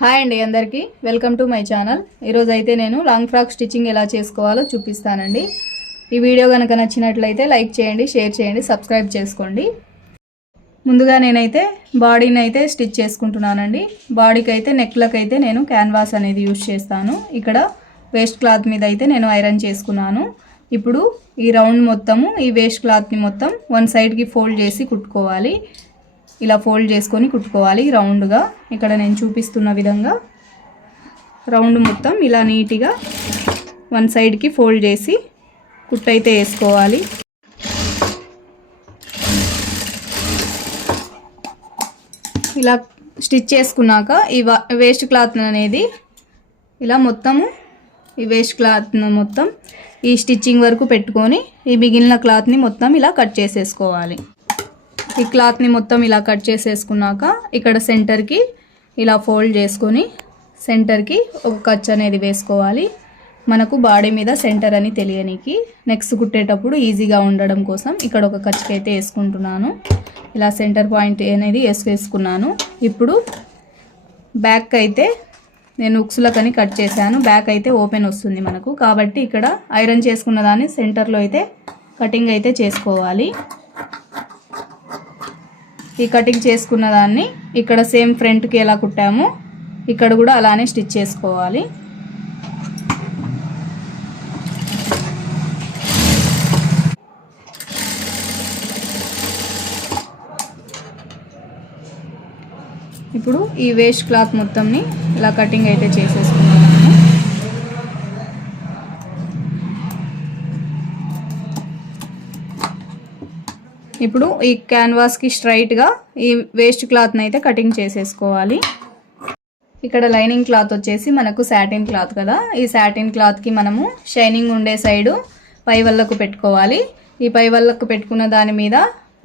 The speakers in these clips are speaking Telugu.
హాయ్ అండి అందరికీ వెల్కమ్ టు మై ఛానల్. ఈరోజు అయితే నేను లాంగ్ ఫ్రాక్ స్టిచ్చింగ్ ఎలా చేసుకోవాలో చూపిస్తానండి. ఈ వీడియో కనుక నచ్చినట్లయితే లైక్ చేయండి, షేర్ చేయండి, సబ్స్క్రైబ్ చేసుకోండి. ముందుగా నేనైతే బాడీని అయితే స్టిచ్ చేసుకుంటున్నానండి. బాడీకి అయితే నెక్లకు అయితే నేను క్యాన్వాస్ అనేది యూజ్ చేస్తాను. ఇక్కడ వేస్ట్ క్లాత్ మీద అయితే నేను ఐరన్ చేసుకున్నాను. ఇప్పుడు ఈ రౌండ్ మొత్తము ఈ వేస్ట్ క్లాత్ని మొత్తం వన్ సైడ్కి ఫోల్డ్ చేసి కుట్టుకోవాలి. ఇలా ఫోల్డ్ చేసుకొని కుట్టుకోవాలి రౌండ్గా. ఇక్కడ నేను చూపిస్తున్న విధంగా రౌండ్ మొత్తం ఇలా నీట్గా వన్ సైడ్కి ఫోల్డ్ చేసి కుట్టయితే వేసుకోవాలి. ఇలా స్టిచ్ చేసుకున్నాక ఈ వేస్ట్ క్లాత్ అనేది ఇలా మొత్తము ఈ వేస్ట్ క్లాత్ మొత్తం ఈ స్టిచ్చింగ్ వరకు పెట్టుకొని ఈ మిగిలిన క్లాత్ని మొత్తం ఇలా కట్ చేసేసుకోవాలి. ఈ క్లాత్ని మొత్తం ఇలా కట్ చేసేసుకున్నాక ఇక్కడ సెంటర్కి ఇలా ఫోల్డ్ చేసుకొని సెంటర్కి ఒక ఖర్చు అనేది వేసుకోవాలి. మనకు బాడీ మీద సెంటర్ అని తెలియనికి నెక్స్ట్ కుట్టేటప్పుడు ఈజీగా ఉండడం కోసం ఇక్కడ ఒక ఖర్చుకి అయితే వేసుకుంటున్నాను. ఇలా సెంటర్ పాయింట్ అనేది వేసుకున్నాను. ఇప్పుడు బ్యాక్ అయితే నేను ఉక్సులకని కట్ చేశాను. బ్యాక్ అయితే ఓపెన్ వస్తుంది మనకు, కాబట్టి ఇక్కడ ఐరన్ చేసుకున్న దాన్ని సెంటర్లో అయితే కటింగ్ అయితే చేసుకోవాలి. ఈ కటింగ్ చేసుకున్న దాన్ని ఇక్కడ సేమ్ ఫ్రంట్కి ఎలా కుట్టామో ఇక్కడ కూడా అలానే స్టిచ్ చేసుకోవాలి. ఇప్పుడు ఈ వేస్ట్ క్లాత్ మొత్తంని ఇలా కటింగ్ అయితే చేసేసుకున్నాను. ఇప్పుడు ఈ క్యాన్వాస్కి స్ట్రైట్గా ఈ వేస్ట్ క్లాత్ని అయితే కటింగ్ చేసేసుకోవాలి. ఇక్కడ లైనింగ్ క్లాత్ వచ్చేసి మనకు సాటిన్ క్లాత్ కదా, ఈ సాటిన్ క్లాత్కి మనము షైనింగ్ ఉండే సైడు పై వల్లకు పెట్టుకోవాలి. ఈ పై వల్లకు పెట్టుకున్న దాని మీద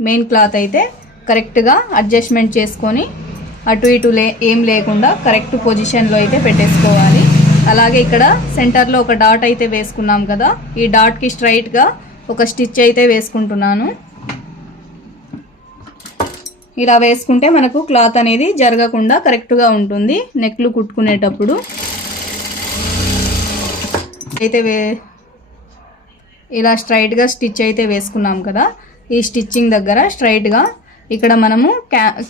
మెయిన్ క్లాత్ అయితే కరెక్ట్గా అడ్జస్ట్మెంట్ చేసుకొని అటు ఇటు ఏం లేకుండా కరెక్ట్ పొజిషన్లో అయితే పెట్టేసుకోవాలి. అలాగే ఇక్కడ సెంటర్లో ఒక డాట్ అయితే వేసుకున్నాం కదా, ఈ డాట్కి స్ట్రైట్గా ఒక స్టిచ్ అయితే వేసుకుంటున్నాను. ఇలా వేసుకుంటే మనకు క్లాత్ అనేది జరగకుండా కరెక్ట్గా ఉంటుంది నెక్లు కుట్టుకునేటప్పుడు. అయితే ఇలా స్ట్రైట్గా స్టిచ్ అయితే వేసుకున్నాం కదా, ఈ స్టిచ్చింగ్ దగ్గర స్ట్రైట్గా ఇక్కడ మనము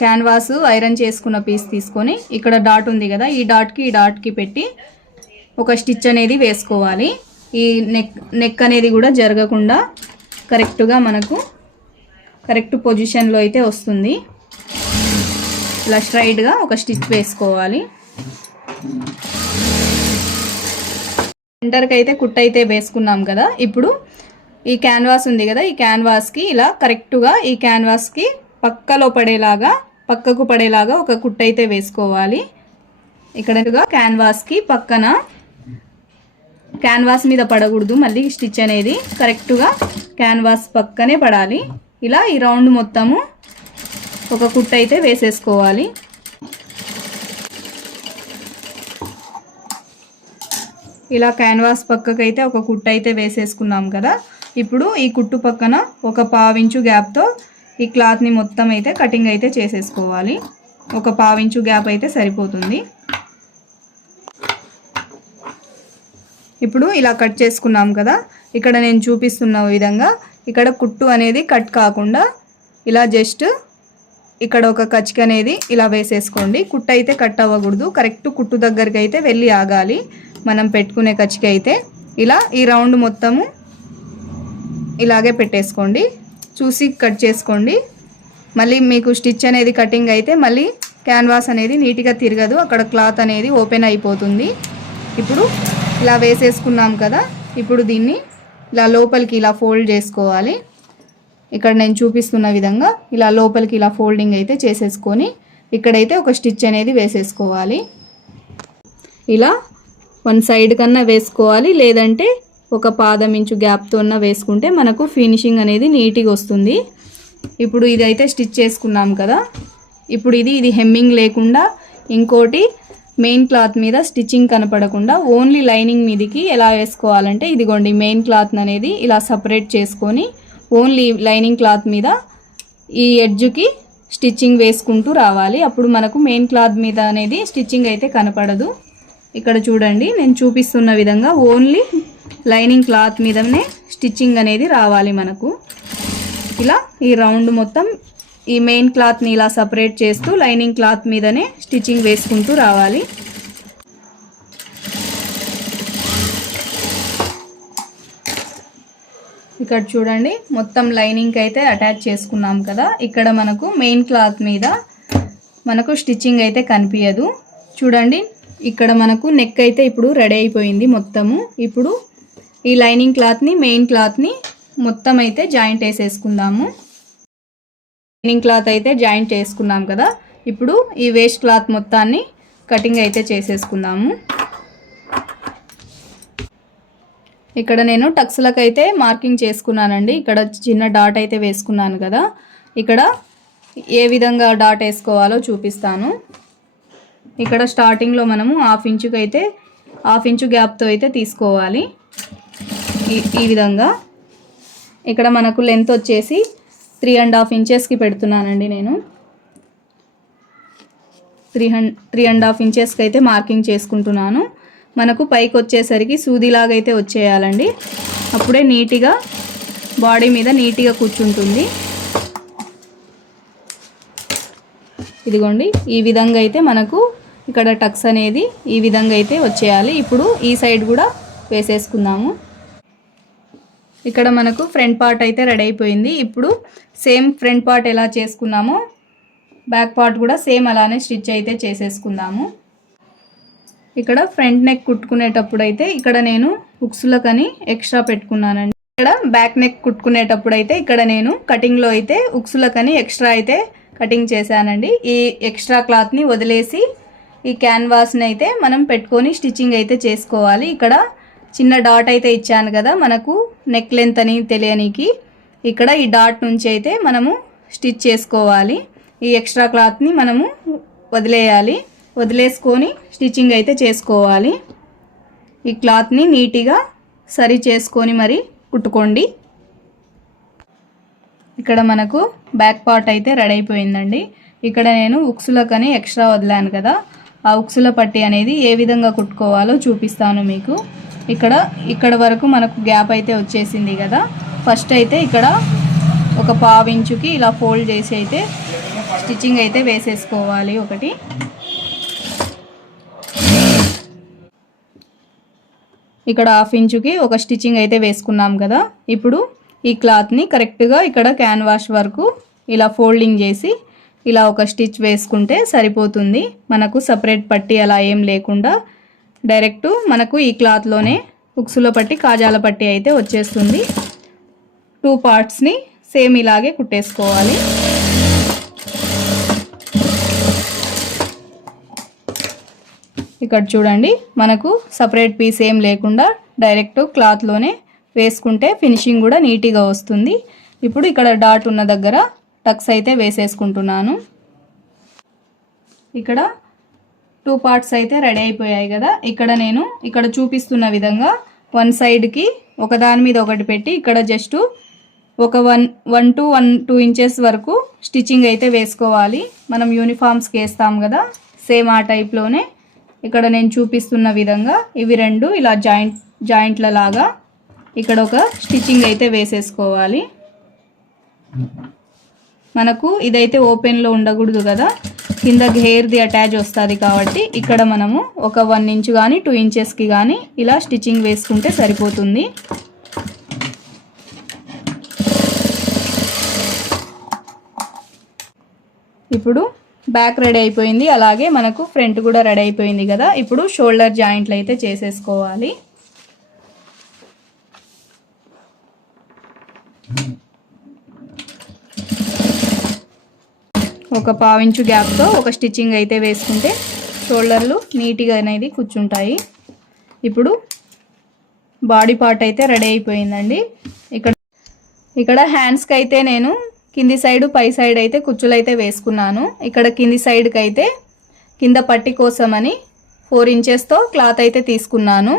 క్యాన్వాస్ ఐరన్ చేసుకున్న పీస్ తీసుకొని ఇక్కడ డాట్ ఉంది కదా, ఈ డాట్కి పెట్టి ఒక స్టిచ్ అనేది వేసుకోవాలి. ఈ నెక్ అనేది కూడా జరగకుండా కరెక్ట్గా మనకు కరెక్ట్ పొజిషన్లో అయితే వస్తుంది. ఇలా స్ట్రైట్గా ఒక స్టిచ్ వేసుకోవాలి. సెంటర్కి అయితే కుట్టు అయితే వేసుకున్నాం కదా, ఇప్పుడు ఈ క్యాన్వాస్ ఉంది కదా, ఈ క్యాన్వాస్కి ఇలా కరెక్ట్గా ఈ క్యాన్వాస్కి పక్కకు పడేలాగా ఒక కుట్టు అయితే వేసుకోవాలి. ఇక్కడ క్యాన్వాస్కి పక్కన క్యాన్వాస్ మీద పడకూడదు, మళ్ళీ స్టిచ్ అనేది కరెక్ట్గా క్యాన్వాస్ పక్కనే పడాలి. ఇలా ఈ రౌండ్ మొత్తము ఒక కుట్టు అయితే వేసేసుకోవాలి. ఇలా క్యాన్వాస్ పక్కకైతే ఒక కుట్టు అయితే వేసేసుకున్నాం కదా, ఇప్పుడు ఈ కుట్టు పక్కన ఒక 1/2 ఇంచు గ్యాప్తో ఈ క్లాత్ని మొత్తం అయితే కటింగ్ అయితే చేసేసుకోవాలి. ఒక 1/2 ఇంచు గ్యాప్ అయితే సరిపోతుంది. ఇప్పుడు ఇలా కట్ చేసుకున్నాం కదా, ఇక్కడ నేను చూపిస్తున్న విధంగా ఇక్కడ కుట్టు అనేది కట్ కాకుండా ఇలా జస్ట్ ఇక్కడ ఒక కచ్చిక అనేది ఇలా వేసేసుకోండి. కుట్టు అయితే కట్ అవ్వకూడదు, కరెక్ట్ కుట్టు దగ్గరికి అయితే వెళ్ళి ఆగాలి మనం పెట్టుకునే కచ్చిక అయితే. ఇలా ఈ రౌండ్ మొత్తము ఇలాగే పెట్టేసుకోండి, చూసి కట్ చేసుకోండి. మళ్ళీ మీకు స్టిచ్ అనేది కటింగ్ అయితే మళ్ళీ క్యాన్వాస్ అనేది నీట్గా తిరగదు, అక్కడ క్లాత్ అనేది ఓపెన్ అయిపోతుంది. ఇప్పుడు ఇలా వేసేసుకున్నాం కదా, ఇప్పుడు దీన్ని ఇలా లోపలికి ఇలా ఫోల్డ్ చేసుకోవాలి. ఇక్కడ నేను చూపిస్తున్న విధంగా ఇలా లోపలికి ఇలా ఫోల్డింగ్ అయితే చేసేసుకొని ఇక్కడైతే ఒక స్టిచ్ అనేది వేసేసుకోవాలి. ఇలా వన్ సైడ్ కన్నా వేసుకోవాలి, లేదంటే ఒక 1/2 ఇంచు గ్యాప్తో వేసుకుంటే మనకు ఫినిషింగ్ అనేది నీట్గా వస్తుంది. ఇప్పుడు ఇదైతే స్టిచ్ చేసుకున్నాం కదా, ఇప్పుడు ఇది హెమ్మింగ్ లేకుండా ఇంకోటి మెయిన్ క్లాత్ మీద స్టిచ్చింగ్ కనపడకుండా ఓన్లీ లైనింగ్ మీదకి ఎలా వేసుకోవాలంటే ఇదిగోండి మెయిన్ క్లాత్ అనేది ఇలా సపరేట్ చేసుకొని ఓన్లీ లైనింగ్ క్లాత్ మీద ఈ ఎడ్జ్కి 1/2 ఇంచు గ్యాప్తో స్టిచ్ అయితే వేసుకోవాలి. స్టిచ్చింగ్ వేసుకుంటూ రావాలి. అప్పుడు మనకు మెయిన్ క్లాత్ మీద అనేది స్టిచ్చింగ్ అయితే కనపడదు. ఇక్కడ చూడండి, నేను చూపిస్తున్న విధంగా ఓన్లీ లైనింగ్ క్లాత్ మీదనే స్టిచ్చింగ్ అనేది రావాలి మనకు. ఇలా ఈ రౌండ్ మొత్తం ఈ మెయిన్ క్లాత్ని ఇలా సపరేట్ చేస్తూ లైనింగ్ క్లాత్ మీదనే స్టిచ్చింగ్ వేసుకుంటూ రావాలి. ఇక్కడ చూడండి, మొత్తం లైనింగ్కి అయితే అటాచ్ చేసుకున్నాం కదా. ఇక్కడ మనకు మెయిన్ క్లాత్ మీద మనకు స్టిచ్చింగ్ అయితే కనిపించదు. చూడండి, ఇక్కడ మనకు నెక్ అయితే ఇప్పుడు రెడీ అయిపోయింది మొత్తము. ఇప్పుడు ఈ లైనింగ్ క్లాత్ని మెయిన్ క్లాత్ని మొత్తం అయితే జాయింట్ వేసేసుకుందాము. లైనింగ్ క్లాత్ అయితే జాయింట్ చేసుకున్నాం కదా. ఇప్పుడు ఈ వేస్ట్ క్లాత్ మొత్తాన్ని కటింగ్ అయితే చేసేసుకుందాము. ఇక్కడ నేను టక్స్లకు అయితే మార్కింగ్ చేసుకున్నానండి. ఇక్కడ చిన్న డాట్ అయితే వేసుకున్నాను కదా. ఇక్కడ ఏ విధంగా డాట్ వేసుకోవాలో చూపిస్తాను. ఇక్కడ స్టార్టింగ్లో మనము హాఫ్ ఇంచు గ్యాప్తో అయితే తీసుకోవాలి. ఈ విధంగా ఇక్కడ మనకు లెంత్ వచ్చేసి 3.5 ఇంచెస్కి పెడుతున్నానండి. నేను 3.5 ఇంచెస్కి అయితే మార్కింగ్ చేసుకుంటున్నాను. మనకు పైకి వచ్చేసరికి సూదిలాగా అయితే వచ్చేయాలండి. అప్పుడే నీట్గా బాడీ మీద నీట్గా కూర్చుంటుంది. ఇదిగోండి, ఈ విధంగా అయితే మనకు ఇక్కడ టక్స్ అనేది ఈ విధంగా అయితే వచ్చేయాలి. ఇప్పుడు ఈ సైడ్ కూడా వేసేసుకుందాము. ఇక్కడ మనకు ఫ్రంట్ పార్ట్ అయితే రెడీ అయిపోయింది. ఇప్పుడు సేమ్ ఫ్రంట్ పార్ట్ ఎలా చేసుకున్నామో బ్యాక్ పార్ట్ కూడా సేమ్ అలానే స్టిచ్ అయితే చేసేసుకుందాము. ఇక్కడ ఫ్రంట్ నెక్ కుట్టుకునేటప్పుడు అయితే ఇక్కడ నేను ఉక్సులకని ఎక్స్ట్రా పెట్టుకున్నానండి. ఇక్కడ బ్యాక్ నెక్ కుట్టుకునేటప్పుడు అయితే ఇక్కడ నేను కటింగ్లో అయితే ఉక్సులకని ఎక్స్ట్రా అయితే కటింగ్ చేశానండి. ఈ ఎక్స్ట్రా క్లాత్ని వదిలేసి ఈ క్యాన్వాస్ని అయితే మనం పెట్టుకొని స్టిచ్చింగ్ అయితే చేసుకోవాలి. ఇక్కడ చిన్న డాట్ అయితే ఇచ్చాను కదా మనకు నెక్ లెంత్ అని తెలియనికి. ఇక్కడ ఈ డాట్ నుంచి అయితే మనము స్టిచ్ చేసుకోవాలి. ఈ ఎక్స్ట్రా క్లాత్ని మనము వదిలేసుకొని స్టిచ్చింగ్ అయితే చేసుకోవాలి. ఈ క్లాత్ని నీట్గా సరి చేసుకొని మరి కుట్టుకోండి. ఇక్కడ మనకు బ్యాక్ పార్ట్ అయితే రెడీ అయిపోయిందండి. ఇక్కడ నేను ఉక్సులకని ఎక్స్ట్రా వదిలాను కదా, ఆ ఉక్సుల పట్టి అనేది ఏ విధంగా కుట్టుకోవాలో చూపిస్తాను మీకు. ఇక్కడ వరకు మనకు గ్యాప్ అయితే వచ్చేసింది కదా. ఫస్ట్ అయితే ఇక్కడ ఒక 1/2 ఇంచుకి ఇలా ఫోల్డ్ చేసి అయితే స్టిచ్చింగ్ అయితే వేసేసుకోవాలి. ఇక్కడ 1/2 ఇంచుకి ఒక స్టిచ్చింగ్ అయితే వేసుకున్నాం కదా. ఇప్పుడు ఈ క్లాత్ని కరెక్ట్గా ఇక్కడ క్యాన్వాస్ వరకు ఇలా ఫోల్డింగ్ చేసి ఇలా ఒక స్టిచ్ వేసుకుంటే సరిపోతుంది. మనకు సపరేట్ పట్టి అలా ఏం లేకుండా డైరెక్ట్ మనకు ఈ క్లాత్లోనే ఉక్సుల పట్టి కాజాల పట్టి అయితే వచ్చేస్తుంది. 2 పార్ట్స్ని సేమ్ ఇలాగే కుట్టేసుకోవాలి. ఇక్కడ చూడండి, మనకు సపరేట్ పీస్ ఏం లేకుండా డైరెక్ట్ క్లాత్లోనే వేసుకుంటే ఫినిషింగ్ కూడా నీట్గా వస్తుంది. ఇప్పుడు ఇక్కడ డాట్ ఉన్న దగ్గర టక్స్ అయితే వేసేసుకుంటున్నాను. ఇక్కడ 2 పార్ట్స్ అయితే రెడీ అయిపోయాయి కదా. ఇక్కడ చూపిస్తున్న విధంగా 1 సైడ్కి ఒకదాని మీద ఒకటి పెట్టి ఇక్కడ జస్ట్ ఒక 1 to 2 ఇంచెస్ వరకు స్టిచ్చింగ్ అయితే వేసుకోవాలి. మనం యూనిఫామ్స్కి వేస్తాం కదా, సేమ్ ఆ టైప్లోనే ఇక్కడ నేను చూపిస్తున్న విధంగా ఇవి 2 ఇలా జాయింట్ల లాగా ఇక్కడ ఒక స్టిచ్చింగ్ అయితే వేసేసుకోవాలి. మనకు ఇదైతే ఓపెన్లో ఉండకూడదు కదా, కింద హెయిర్ది అటాచ్ వస్తుంది కాబట్టి ఇక్కడ మనము ఒక 1 ఇంచ్ కానీ 2 ఇంచెస్కి కానీ ఇలా స్టిచ్చింగ్ వేసుకుంటే సరిపోతుంది. ఇప్పుడు బ్యాక్ రెడీ అయిపోయింది, అలాగే మనకు ఫ్రంట్ కూడా రెడీ అయిపోయింది కదా. ఇప్పుడు షోల్డర్ జాయింట్లు అయితే చేసేసుకోవాలి. ఒక 1/2 ఇంచు గ్యాప్తో ఒక స్టిచ్చింగ్ అయితే వేసుకుంటే షోల్డర్లు నీట్గా అనేది కూర్చుంటాయి. ఇప్పుడు బాడీ పార్ట్ అయితే రెడీ అయిపోయిందండి. ఇక్కడ హ్యాండ్స్కి అయితే నేను కింది సైడ్ పై సైడ్ అయితే కుచ్చులు అయితే వేసుకున్నాను. ఇక్కడ కింది సైడ్కి అయితే కింద పట్టి కోసమని 4 ఇంచెస్తో క్లాత్ అయితే తీసుకున్నాను.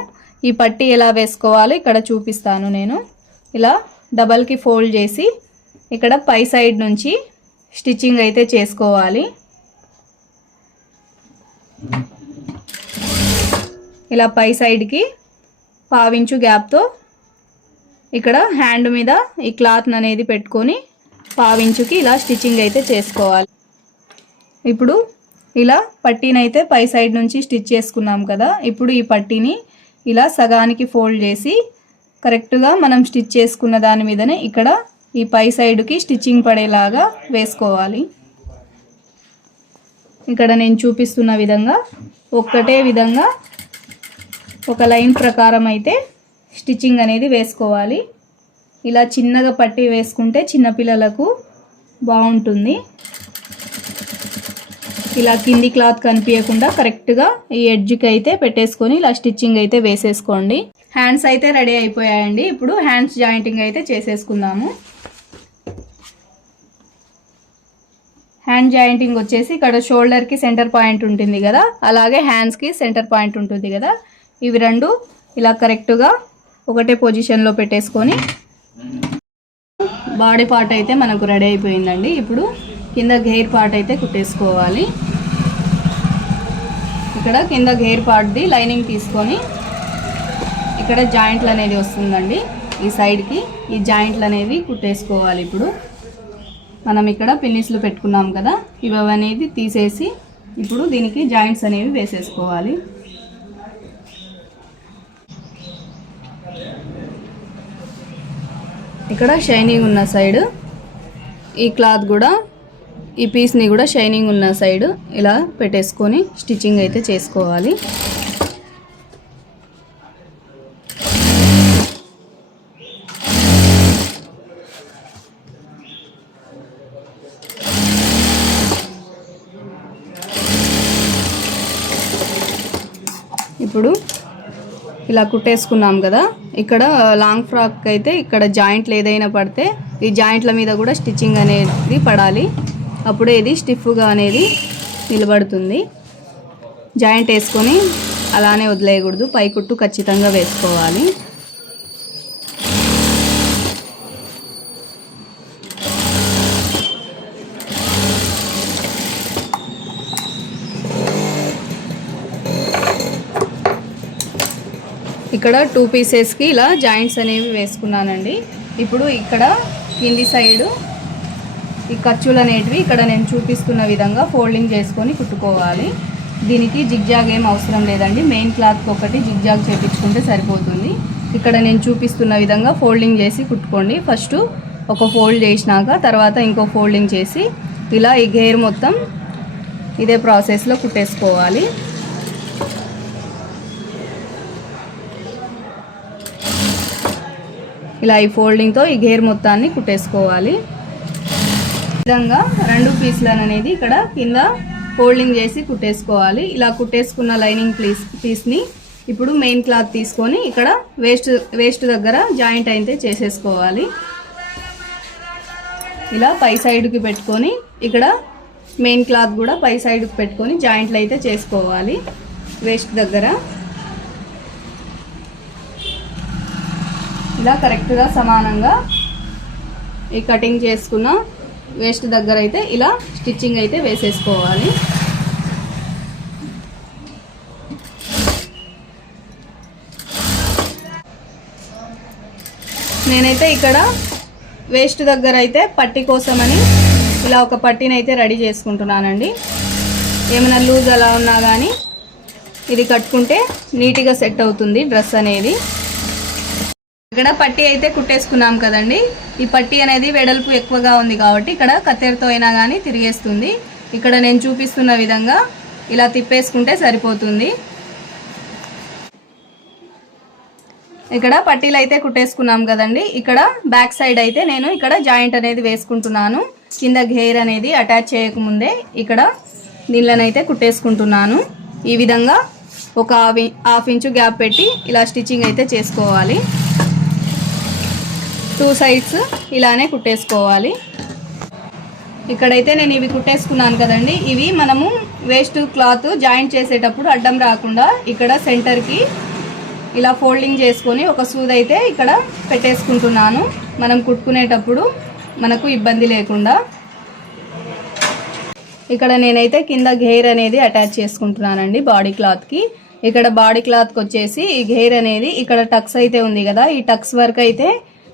ఈ పట్టి ఎలా వేసుకోవాలో ఇక్కడ చూపిస్తాను. నేను ఇలా డబల్కి ఫోల్డ్ చేసి ఇక్కడ పై సైడ్ నుంచి స్టిచ్చింగ్ అయితే చేసుకోవాలి. ఇలా పై సైడ్కి 1/2 ఇంచు గ్యాప్తో ఇక్కడ హ్యాండ్ మీద ఈ క్లాత్ అనేది పెట్టుకొని 1/2 ఇంచుకి ఇలా స్టిచ్చింగ్ అయితే చేసుకోవాలి. ఇప్పుడు ఇలా పట్టీని అయితే పై సైడ్ నుంచి స్టిచ్ చేసుకున్నాం కదా. ఇప్పుడు ఈ పట్టీని ఇలా సగానికి ఫోల్డ్ చేసి కరెక్ట్గా మనం స్టిచ్ చేసుకున్న దాని మీదనే ఇక్కడ ఈ పై సైడ్కి స్టిచ్చింగ్ పడేలాగా వేసుకోవాలి. ఇక్కడ నేను చూపిస్తున్న విధంగా ఒక్కటే విధంగా ఒక లైన్ ప్రకారం అయితే స్టిచ్చింగ్ అనేది వేసుకోవాలి. ఇలా చిన్నగా పట్టి వేసుకుంటే చిన్నపిల్లలకు బాగుంటుంది. ఇలా కింది క్లాత్ కనిపించకుండా కరెక్ట్గా ఈ ఎడ్జ్కి అయితే పెట్టేసుకొని ఇలా స్టిచ్చింగ్ అయితే వేసేసుకోండి. హ్యాండ్స్ అయితే రెడీ అయిపోయాయండి. ఇప్పుడు హ్యాండ్స్ జాయింటింగ్ అయితే చేసేసుకుందాము. హ్యాండ్ జాయింటింగ్ వచ్చేసి ఇక్కడ షోల్డర్కి సెంటర్ పాయింట్ ఉంటుంది కదా, అలాగే హ్యాండ్స్కి సెంటర్ పాయింట్ ఉంటుంది కదా. ఇవి రెండు ఇలా కరెక్ట్గా ఒకటే పొజిషన్లో పెట్టేసుకొని బాడీ పార్ట్ అయితే మనకు రెడీ అయిపోయిందండి. ఇప్పుడు కింద గెయిర్ పార్ట్ అయితే కుట్టేసుకోవాలి. ఇక్కడ కింద గెయిర్ పార్ట్ది లైనింగ్ తీసుకొని ఇక్కడ జాయింట్లు అనేది వస్తుందండి. ఈ సైడ్కి ఈ జాయింట్లు అనేవి కుట్టేసుకోవాలి. ఇప్పుడు మనం ఇక్కడ పిన్నిస్లు పెట్టుకున్నాం కదా, ఇవి అనేది తీసేసి ఇప్పుడు దీనికి జాయింట్స్ అనేవి వేసేసుకోవాలి. ఇక్కడ షైనింగ్ ఉన్న సైడ్ ఈ క్లాత్ కూడా ఈ పీస్ని కూడా షైనింగ్ ఉన్న సైడ్ ఇలా పెట్టేసుకొని స్టిచ్చింగ్ అయితే చేసుకోవాలి. ఇప్పుడు ఇలా కుట్టేసుకున్నాం కదా. ఇక్కడ లాంగ్ ఫ్రాక్ అయితే ఇక్కడ జాయింట్లు ఏదైనా పడితే ఈ జాయింట్ల మీద కూడా స్టిచ్చింగ్ అనేది పడాలి. అప్పుడే ఇది స్టిఫ్గా అనేది నిలబడుతుంది. జాయింట్ వేసుకొని అలానే వదిలేయకూడదు, పై కుట్టు ఖచ్చితంగా వేసుకోవాలి. ఇక్కడ 2 పీసెస్కి ఇలా జాయింట్స్ అనేవి వేసుకున్నానండి. ఇప్పుడు ఇక్కడ కింది సైడు ఈ ఖర్చులు అనేటివి ఇక్కడ నేను చూపిస్తున్న విధంగా ఫోల్డింగ్ చేసుకొని కుట్టుకోవాలి. దీనికి జిగ్జాగ్ ఏం అవసరం లేదండి, మెయిన్ క్లాత్కి ఒకటి జిగ్జాగ్ చేపించుకుంటే సరిపోతుంది. ఇక్కడ నేను చూపిస్తున్న విధంగా ఫోల్డింగ్ చేసి కుట్టుకోండి. ఫస్ట్ ఒక ఫోల్డ్ చేసినాక తర్వాత ఇంకో ఫోల్డింగ్ చేసి ఇలా ఈ గేర్ మొత్తం ఇదే ప్రాసెస్లో కుట్టేసుకోవాలి. ఇలా ఈ ఫోల్డింగ్తో ఈ గేర్ మొత్తాన్ని కుట్టేసుకోవాలి. ఈ విధంగా 2 పీస్లను అనేది ఇక్కడ కింద ఫోల్డింగ్ చేసి కుట్టేసుకోవాలి. ఇలా కుట్టేసుకున్న లైనింగ్ పీస్ని ఇప్పుడు మెయిన్ క్లాత్ తీసుకొని ఇక్కడ వేస్ట్ దగ్గర జాయింట్ అయితే చేసేసుకోవాలి. ఇలా పై సైడ్కి పెట్టుకొని ఇక్కడ మెయిన్ క్లాత్ కూడా పై సైడ్కి పెట్టుకొని జాయింట్లు అయితే చేసుకోవాలి. వేస్ట్ దగ్గర ఇలా కరెక్ట్గా సమానంగా ఈ కటింగ్ చేసుకున్న వేస్ట్ దగ్గర అయితే ఇలా స్టిచ్చింగ్ అయితే వేసేసుకోవాలి. నేనైతే ఇక్కడ వేస్ట్ దగ్గర అయితే పట్టి కోసమని ఇలా ఒక పట్టీని అయితే రెడీ చేసుకుంటున్నానండి. ఏమైనా లూజ్ అలా ఉన్నా కానీ ఇది కట్టుకుంటే నీట్గా సెట్ అవుతుంది డ్రెస్ అనేది. ఇక్కడ పట్టీ అయితే కుట్టేసుకున్నాం కదండి. ఈ పట్టీ అనేది వెడల్పు ఎక్కువగా ఉంది కాబట్టి ఇక్కడ కత్తెరతో అయినా కానీ తిరిగేస్తుంది. ఇక్కడ నేను చూపిస్తున్న విధంగా ఇలా తిప్పేసుకుంటే సరిపోతుంది. ఇక్కడ పట్టీలు అయితే కుట్టేసుకున్నాం కదండి. ఇక్కడ బ్యాక్ సైడ్ అయితే నేను ఇక్కడ జాయింట్ అనేది వేసుకుంటున్నాను. కింద గేర్ అనేది అటాచ్ చేయకముందే ఇక్కడ నీళ్ళనైతే కుట్టేసుకుంటున్నాను. ఈ విధంగా ఒక 1/2 ఇంచు గ్యాప్ పెట్టి ఇలా స్టిచ్చింగ్ అయితే చేసుకోవాలి. 2 సైడ్స్ ఇలానే కుట్టేసుకోవాలి. ఇక్కడైతే నేను ఇవి కుట్టేసుకున్నాను కదండి. ఇవి మనము వేస్ట్ క్లాత్ జాయింట్ చేసేటప్పుడు అడ్డం రాకుండా ఇక్కడ సెంటర్కి ఇలా ఫోల్డింగ్ చేసుకొని ఒక సూది అయితే ఇక్కడ పెట్టేసుకుంటున్నాను, మనం కుట్టుకునేటప్పుడు మనకు ఇబ్బంది లేకుండా. ఇక్కడ నేనైతే కింద గేర్ అనేది అటాచ్ చేసుకుంటున్నానండి బాడీ క్లాత్కి. ఇక్కడ బాడీ క్లాత్కి వచ్చేసి ఈ గేర్ అనేది ఇక్కడ టక్స్ అయితే ఉంది కదా, ఈ టక్స్ వరకు అయితే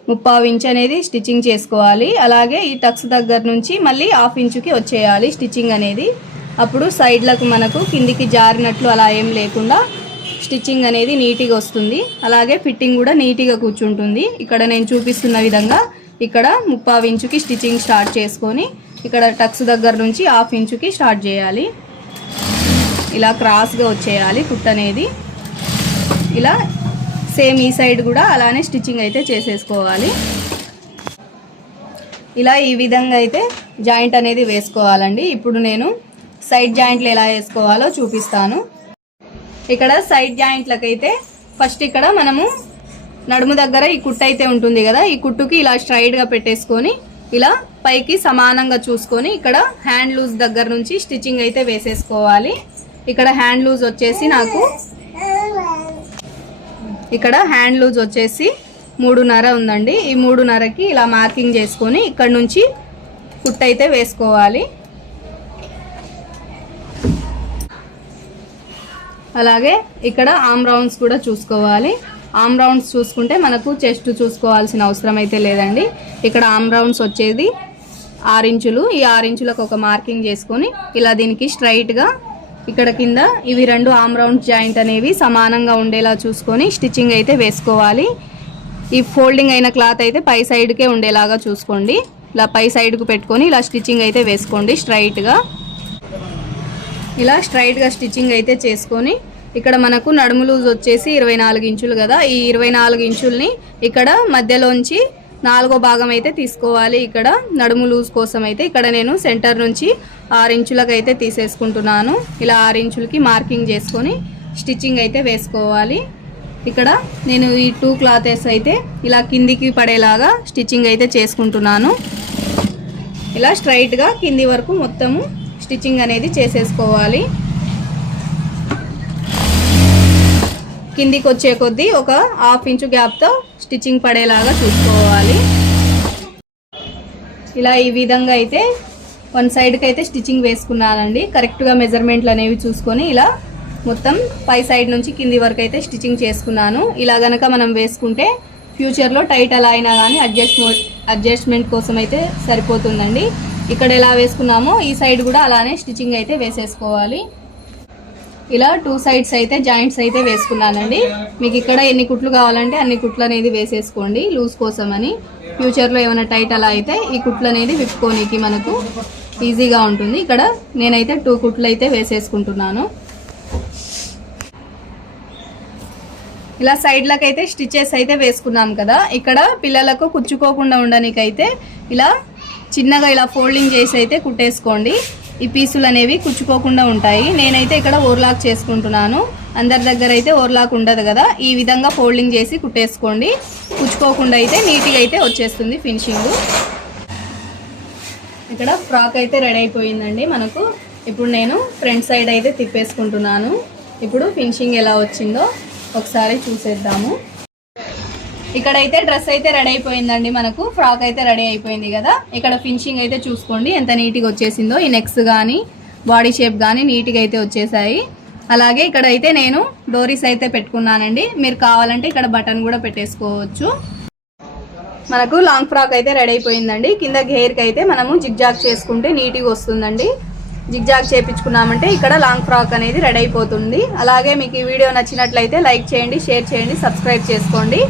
3/4 ఇంచ్ అనేది స్టిచ్చింగ్ చేసుకోవాలి. అలాగే ఈ టక్స్ దగ్గర నుంచి మళ్ళీ 1/2 ఇంచుకి వచ్చేయాలి స్టిచ్చింగ్ అనేది. అప్పుడు సైడ్లకు మనకు కిందికి జారినట్లు అలా ఏం లేకుండా స్టిచ్చింగ్ అనేది నీట్గా వస్తుంది. అలాగే ఫిట్టింగ్ కూడా నీట్గా కూర్చుంటుంది. ఇక్కడ నేను చూపిస్తున్న విధంగా ఇక్కడ 3/4 ఇంచుకి స్టిచ్చింగ్ స్టార్ట్ చేసుకొని ఇక్కడ టక్స్ దగ్గర నుంచి 1/2 ఇంచుకి స్టార్ట్ చేయాలి. ఇలా క్రాస్గా వచ్చేయాలి కుట్ అనేది. ఇలా సేమ్ ఈ సైడ్ కూడా అలానే స్టిచ్చింగ్ అయితే చేసేసుకోవాలి. ఇలా ఈ విధంగా అయితే జాయింట్ అనేది వేసుకోవాలండి. ఇప్పుడు నేను సైడ్ జాయింట్లు ఎలా వేసుకోవాలో చూపిస్తాను. ఇక్కడ సైడ్ జాయింట్లకైతే ఫస్ట్ ఇక్కడ మనము నడుము దగ్గర ఈ కుట్టు అయితే ఉంటుంది కదా, ఈ కుట్టుకి ఇలా స్ట్రైట్గా పెట్టేసుకొని ఇలా పైకి సమానంగా చూసుకొని ఇక్కడ హ్యాండ్ లూజ్ దగ్గర నుంచి స్టిచ్చింగ్ అయితే వేసేసుకోవాలి. ఇక్కడ హ్యాండ్ లూజ్ వచ్చేసి నాకు ఇక్కడ హ్యాండ్ లూజ్ వచ్చేసి 3.5 ఉందండి. ఈ 3.5కి ఇలా మార్కింగ్ చేసుకొని ఇక్కడ నుంచి కుట్టు అయితే వేసుకోవాలి. అలాగే ఇక్కడ ఆర్మ్ రౌండ్స్ కూడా చూసుకోవాలి. ఆర్మ్ రౌండ్స్ చూసుకుంటే మనకు చెస్ట్ చూసుకోవాల్సిన అవసరం అయితే లేదండి. ఇక్కడ ఆర్మ్ రౌండ్స్ వచ్చేది 6 ఇంచులు. ఈ 6 ఇంచులకు ఒక మార్కింగ్ చేసుకొని ఇలా దీనికి స్ట్రైట్గా ఇక్కడ కింద ఇవి 2 ఆర్మ్ రౌండ్ జాయింట్ అనేవి సమానంగా ఉండేలా చూసుకొని స్టిచ్చింగ్ అయితే వేసుకోవాలి. ఈ ఫోల్డింగ్ అయిన క్లాత్ అయితే పై సైడ్కే ఉండేలాగా చూసుకోండి. ఇలా పై సైడ్కు పెట్టుకొని ఇలా స్టిచ్చింగ్ అయితే వేసుకోండి స్ట్రైట్గా. ఇలా స్ట్రైట్గా స్టిచ్చింగ్ అయితే చేసుకొని ఇక్కడ మనకు నడుము లూజ్ వచ్చేసి 24 ఇంచులు కదా, ఈ 24 ఇంచుల్ని ఇక్కడ మధ్యలోంచి 4వ భాగం అయితే తీసుకోవాలి. ఇక్కడ నడుము లూజ్ కోసం అయితే ఇక్కడ నేను సెంటర్ నుంచి 6 ఇంచులకు అయితే తీసేసుకుంటున్నాను. ఇలా 6 ఇంచులకి మార్కింగ్ చేసుకొని స్టిచ్చింగ్ అయితే వేసుకోవాలి. ఇక్కడ నేను ఈ 2 క్లాతెస్ అయితే ఇలా కిందికి పడేలాగా స్టిచ్చింగ్ అయితే చేసుకుంటున్నాను. ఇలా స్ట్రైట్గా కింది వరకు మొత్తము స్టిచ్చింగ్ అనేది చేసేసుకోవాలి. కిందికి వచ్చే కొద్దీ ఒక 1/2 ఇంచు గ్యాప్తో స్టిచ్చింగ్ పడేలాగా చూసుకోవాలి. ఇలా ఈ విధంగా అయితే 1 సైడ్కి అయితే స్టిచ్చింగ్ వేసుకున్నానండి. కరెక్ట్గా మెజర్మెంట్లు అనేవి చూసుకొని ఇలా మొత్తం పై సైడ్ నుంచి కింది వరకు అయితే స్టిచ్చింగ్ చేసుకున్నాను. ఇలా గనక మనం వేసుకుంటే ఫ్యూచర్లో టైట్ అలా అయినా కానీ అడ్జస్ట్మెంట్ కోసం అయితే సరిపోతుందండి. ఇక్కడ ఎలా వేసుకున్నామో ఈ సైడ్ కూడా అలానే స్టిచ్చింగ్ అయితే వేసేసుకోవాలి. ఇలా 2 సైడ్స్ అయితే జాయింట్స్ అయితే వేసుకున్నానండి. మీకు ఇక్కడ ఎన్ని కుట్లు కావాలంటే అన్ని కుట్లు అనేది వేసేసుకోండి లూజ్ కోసం అని. ఫ్యూచర్లో ఏమైనా టైట్ అలా అయితే ఈ కుట్లు అనేది విప్పుకోనికి మనకు ఈజీగా ఉంటుంది. ఇక్కడ నేనైతే 2 కుట్లు అయితే వేసేసుకుంటున్నాను. ఇలా సైడ్లకు అయితే స్టిచెస్ అయితే వేసుకున్నాం కదా, ఇక్కడ పిల్లలకు కుచ్చుకోకుండా ఉండడానికైతే ఇలా చిన్నగా ఇలా ఫోల్డింగ్ చేసి అయితే కుట్టేసుకోండి. ఈ పీసులు అనేవి కుచ్చుకోకుండా ఉంటాయి. నేనైతే ఇక్కడ ఓవర్లాక్ చేసుకుంటున్నాను. అందరి దగ్గర అయితే ఓవర్లాక్ ఉండదు కదా, ఈ విధంగా ఫోల్డింగ్ చేసి కుట్టేసుకోండి. కుచ్చుకోకుండా అయితే నీట్గా అయితే వచ్చేస్తుంది ఫినిషింగ్. ఇక్కడ ఫ్రాక్ అయితే రెడీ అయిపోయిందండి మనకు. ఇప్పుడు నేను ఫ్రంట్ సైడ్ అయితే తిప్పేసుకుంటున్నాను. ఇప్పుడు ఫినిషింగ్ ఎలా వచ్చిందో ఒకసారి చూసేద్దాము. ఇక్కడైతే డ్రెస్ అయితే రెడీ అయిపోయిందండి మనకు. ఫ్రాక్ అయితే రెడీ అయిపోయింది కదా. ఇక్కడ ఫినిషింగ్ అయితే చూసుకోండి ఎంత నీట్గా వచ్చేసిందో. ఈ నెక్స్ కానీ బాడీ షేప్ కానీ నీట్గా అయితే వచ్చేసాయి. అలాగే ఇక్కడైతే నేను డోరీస్ అయితే పెట్టుకున్నానండి. మీరు కావాలంటే ఇక్కడ బటన్ కూడా పెట్టేసుకోవచ్చు. మనకు లాంగ్ ఫ్రాక్ అయితే రెడీ అయిపోయిందండి. కింద గేర్కి అయితే మనము జిగ్జాగ్ చేసుకుంటే నీట్గా వస్తుందండి. జిగ్జాగ్ చేయించుకున్నామంటే ఇక్కడ లాంగ్ ఫ్రాక్ అనేది రెడీ అయిపోతుంది. అలాగే మీకు ఈ వీడియో నచ్చినట్లయితే లైక్ చేయండి, షేర్ చేయండి, సబ్స్క్రైబ్ చేసుకోండి.